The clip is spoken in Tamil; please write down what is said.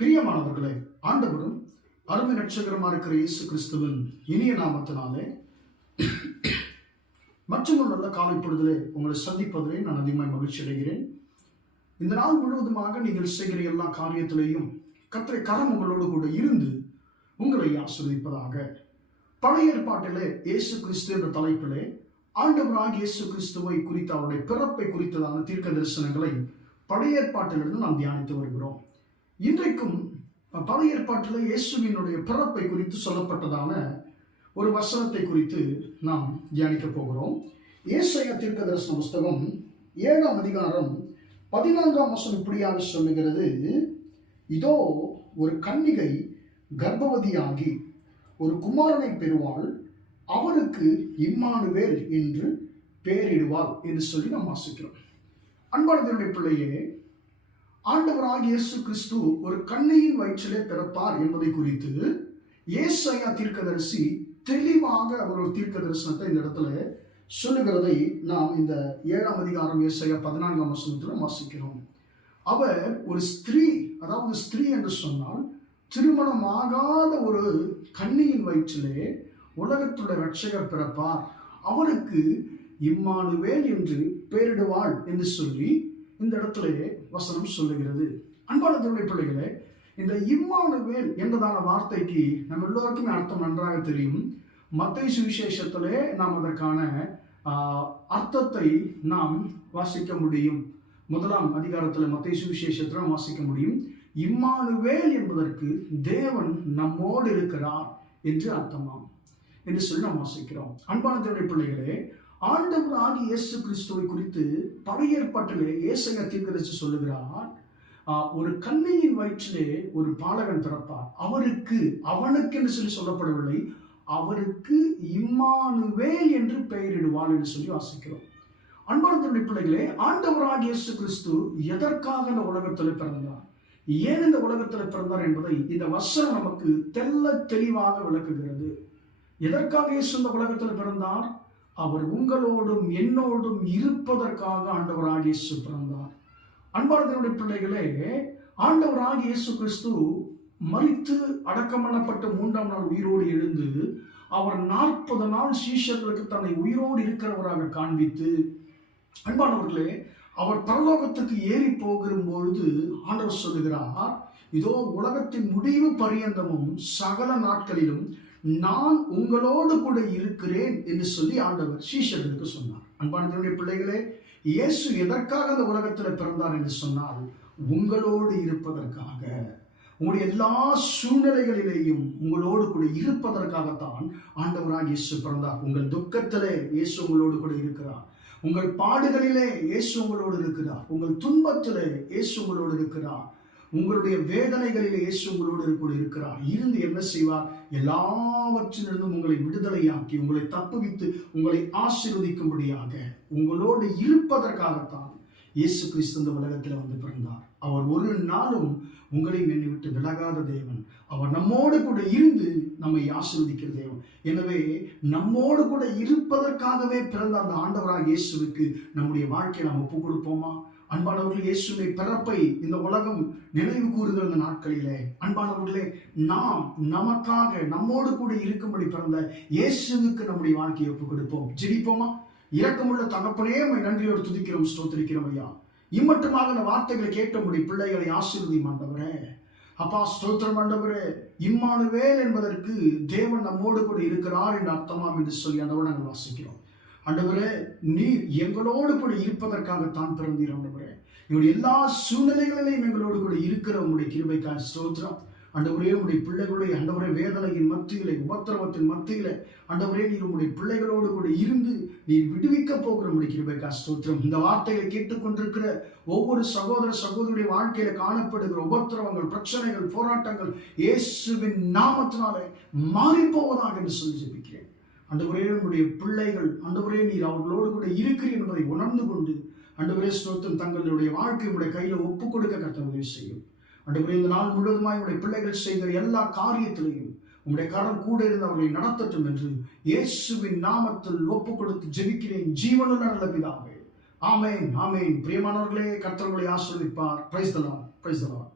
பிரியமானவர்களே ஆண்டவரும் அருமை நட்சகரமா இருக்கிற இயேசு கிறிஸ்துவின் இனிய நாமத்தினாலே மற்றும் ஒரு நல்ல காலை பொழுதிலே உங்களை சந்திப்பதிலே நான் அதிகமாக மகிழ்ச்சி அடைகிறேன். இந்த நாள் முழுவதுமாக நீங்கள் செய்கிற எல்லா காரியத்திலேயும் கத்திரை கரம் உங்களோடு கூட இருந்து உங்களை ஆசிரியப்பதாக பழைய ஏற்பாட்டிலே இயேசு கிறிஸ்து என்ற தலைப்பிலே ஆண்டவராக இயேசு கிறிஸ்துவை குறித்த அவருடைய பிறப்பை குறித்ததான தீர்க்க தரிசனங்களை பழைய ஏற்பாட்டிலிருந்து நாம் தியானித்து வருகிறோம். இன்றைக்கும் பழைய ஏற்பாட்டில் இயேசுவினுடைய பிறப்பை குறித்து சொல்லப்பட்டதான ஒரு வசனத்தை குறித்து நாம் தியானிக்க போகிறோம். ஏசாயா தீர்க்க தரிசன புஸ்தகம் ஏழாம் அதிகாரம் பதினான்காம் வசனம் இப்படியாக சொல்லுகிறது. இதோ ஒரு கன்னிகை கர்ப்பவதியாகி ஒரு குமாரனை பெறுவாள். அவருக்கு இம்மானுவேல் என்று பெயரிடுவாள் என்று சொல்லி நாம் வாசிக்கிறோம். அன்பானதனுடைய பிள்ளையே ஆண்டவராக இயேசு கிறிஸ்து ஒரு கண்ணையின் வயிற்றிலே பிறப்பார் என்பதை குறித்து ஏசையா தீர்க்கதரிசி தெளிவாக அவர் ஒரு தீர்க்க தரிசனத்தை இந்த இடத்துல சொல்லுகிறதை நாம் இந்த ஏழாம் அதிகாரம் ஏசையா பதினான்காம் வசனத்தில் வாசிக்கிறோம். அவர் ஒரு ஸ்திரீ அதாவது ஸ்திரீ என்று சொன்னால் திருமணமாகாத ஒரு கண்ணியின் வயிற்றிலே உலகத்துடைய ரட்சகர் பிறப்பார். அவருக்கு இம்மானுவேல் என்று பெயரிடுவாள் என்று சொல்லி இந்த இடத்திலேயே வசனம் சொல்லுகிறது. அன்பானதனுடைய பிள்ளைகளே இந்த இம்மானுவேல் என்பதான வார்த்தைக்கு நம்ம எல்லோருக்குமே அர்த்தம் நன்றாக தெரியும். மத்திய சுவிசேஷத்திலே நாம் அதற்கான அர்த்தத்தை நாம் வாசிக்க முடியும். முதலாம் அதிகாரத்தில் மத்திய சுவிசேஷத்தில் நாம் வாசிக்க முடியும். இம்மானுவேல் என்பதற்கு தேவன் நம்மோடு இருக்கிறார் என்று அர்த்தமாம். என்று சொல்லி நாம் வாசிக்கிறோம். அன்பான அன்பானதனுடைய பிள்ளைகளே ஆண்டவராக இயேசு கிறிஸ்துவை குறித்து பழைய ஏற்பாட்டிலே ஏசையா தீர்க்கதரிசி சொல்லுகிறார் ஒரு கண்ணையின் வயிற்றிலே ஒரு பாலகன் பிறப்பார். அவருக்கு அவனுக்கு என்று சொல்லி சொல்லப்படவில்லை. அவருக்கு இம்மானுவேல் என்று பெயரிடுவாள் என்று சொல்லி வாசிக்கிறோம். அன்பானத்துடைய பிள்ளைகளே ஆண்டவராக இயேசு கிறிஸ்து எதற்காக இந்த உலகத்தில் பிறந்தார்? ஏன் இந்த உலகத்தில் பிறந்தார் என்பதை இந்த வசனம் நமக்கு தெல்ல தெளிவாக விளக்குகிறது. எதற்காக இயேசு இந்த உலகத்தில் பிறந்தார்? அவர் உங்களோடும் என்னோடும் இருப்பதற்காக ஆண்டவராக இயேசு பிறந்தார். அன்பானதனுடைய பிள்ளைகளே ஆண்டவராக இயேசு கிறிஸ்து மறித்து அடக்கம் பண்ணப்பட்ட மூன்றாம் நாள் உயிரோடு எழுந்து அவர் நாற்பது நாள் சீஷர்களுக்கு தன்னை உயிரோடு இருக்கிறவராக காண்பித்து அன்பானவர்களே அவர் பரலோகத்துக்கு ஏறி போகிற பொழுது ஆண்டவர் சொல்லுகிறார் இதோ உலகத்தின் முடிவு பரியந்தமும் சகல நாட்களிலும் நான் உங்களோடு கூட இருக்கிறேன் என்று சொல்லி ஆண்டவர் சீஷர்களுக்கு சொன்னார். அன்பானதனுடைய பிள்ளைகளே இயேசு எதற்காக அந்த உலகத்தில் பிறந்தார் என்று சொன்னால் உங்களோடு இருப்பதற்காக. உங்களுடைய எல்லா சூழ்நிலைகளிலேயும் உங்களோடு கூட இருப்பதற்காகத்தான் ஆண்டவராக இயேசு பிறந்தார். உங்கள் துக்கத்திலே இயேசு உங்களோடு கூட இருக்கிறார். உங்கள் பாடுகளிலே இயேசு உங்களோடு இருக்கிறார். உங்கள் துன்பத்திலே இயேசு உங்களோடு இருக்கிறார். உங்களுடைய வேதனைகளிலே இயேசு உங்களோடு கூட இருக்கிறார். இருந்து என்ன செய்வார்? எல்லாவற்றிலிருந்தும் உங்களை விடுதலையாக்கி உங்களை தப்புவித்து உங்களை ஆசீர்வதிக்கும்படியாக உங்களோடு இருப்பதற்காகத்தான் இயேசு கிறிஸ்து இந்த உலகத்தில் வந்து பிறந்தார். அவர் ஒரு நாளும் உங்களை மென்னு விட்டு விலகாத தேவன். அவர் நம்மோடு கூட இருந்து நம்மை ஆசிர்வதிக்கிற தேவன். எனவே நம்மோடு கூட இருப்பதற்காகவே பிறந்த அந்த ஆண்டவராக இயேசுவுக்கு நம்முடைய வாழ்க்கையை நாம் ஒப்பு கொடுப்போமா? அன்பானவர்கள் இயேசுவை பிறப்பை இந்த உலகம் நினைவு கூறுகிற அந்த நாட்களிலே அன்பானவர்களே நாம் நமக்காக நம்மோடு கூட இருக்கும்படி பிறந்த இயேசுவுக்கு நம்முடைய வாழ்க்கையை ஒப்புக் கொடுப்போம். ஜெயிப்போமா இரக்கமுள்ள தகப்பனே நன்றியோடு துதிக்கிறோம் ஸ்தோத்திரிக்கிறோம் ஐயா. இம்மட்டுமாக இந்த வார்த்தைகளை கேட்டபடி பிள்ளைகளை ஆசீர்வதி மாண்டவரே அப்பா ஸ்தோத்திரம் ஆண்டவரே. இம்மானுவேல் என்பதற்கு தேவன் நம்மோடு கூட இருக்கிறார் என்று அர்த்தமாம் என்று சொல்லி ஆண்டவர் நாங்கள் வாசிக்கிறோம். ஆண்டவரே நீர் எங்களோடு கூட இருப்பதற்காகத்தான் பிறந்தீர் ஆண்டவரே. எங்களுடைய எல்லா சூழ்நிலைகளிலையும் எங்களோடு கூட இருக்கிற உங்களுடைய கிருபைக்கான ஸ்தோத்திரம். அண்டவரே உடைய பிள்ளைகளுடைய அண்டவரே வேதனையின் மத்தியில உபத்திரவத்தின் மத்தியில அண்டவரே நீர் உங்களுடைய பிள்ளைகளோடு கூட இருந்து நீர் விடுவிக்க போகிற உடைய கிருபைக்கா ஸ்தோத்திரம். இந்த வார்த்தையை கேட்டுக்கொண்டிருக்கிற ஒவ்வொரு சகோதர சகோதரியுடைய வாழ்க்கையில காணப்படுகிற உபத்திரவங்கள் பிரச்சனைகள் போராட்டங்கள் இயேசுவின் நாமத்தினாலே மாறி போவதாக என்று சொல்லி ஜெபிக்கிறேன். அண்டவரே உங்களுடைய பிள்ளைகள் அண்டவரே நீர் அவர்களோடு கூட இருக்கிறீர் என்பதை உணர்ந்து கொண்டு அண்டவரே ஸ்தோத்திரம் தங்களுடைய வாழ்க்கை உடைய கையில் ஒப்பு கொடுக்க கத்த உதவி செய்யும். அன்றுவரே இந்த நாள் முழுவதுமாய் உடைய பிள்ளைகள் செய்கிற எல்லா காரியத்திலையும் உங்களுடைய கரம் கூட இருந்து அவர்களை நடத்தட்டும் என்று இயேசுவின் நாமத்தில் ஒப்பு கொடுத்து ஜெபிக்கிறேன். ஜீவனுள்ள நல்ல பிதாவே. ஆமேன் ஆமேன். பிரியமானவர்களே கர்த்தர்களை ஆசிரியப்பார் பிரைஸ் தலாம் பிரைஸ் தலாம்